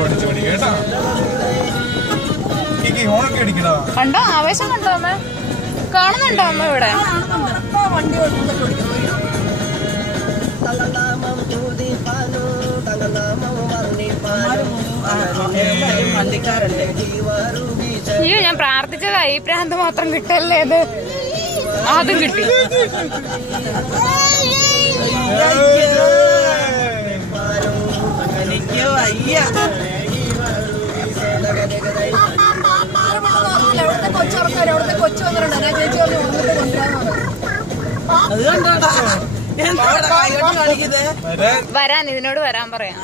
ഓടിച്ചു കേട്ടാ. ഹോണൊക്കെ അടിക്കണോ? കണ്ടോ ആവേശം കണ്ടോ അമ്മ? കാണുന്നുണ്ടോ അമ്മ ഇവിടെ? അയ്യോ ഞാൻ പ്രാർത്ഥിച്ചതാ ഈ പ്രാന്ത് മാത്രം കിട്ടല്ലേ ഇത്. അതും കിട്ടി. വരാൻ ഇതിനോട് വരാൻ പറയാം.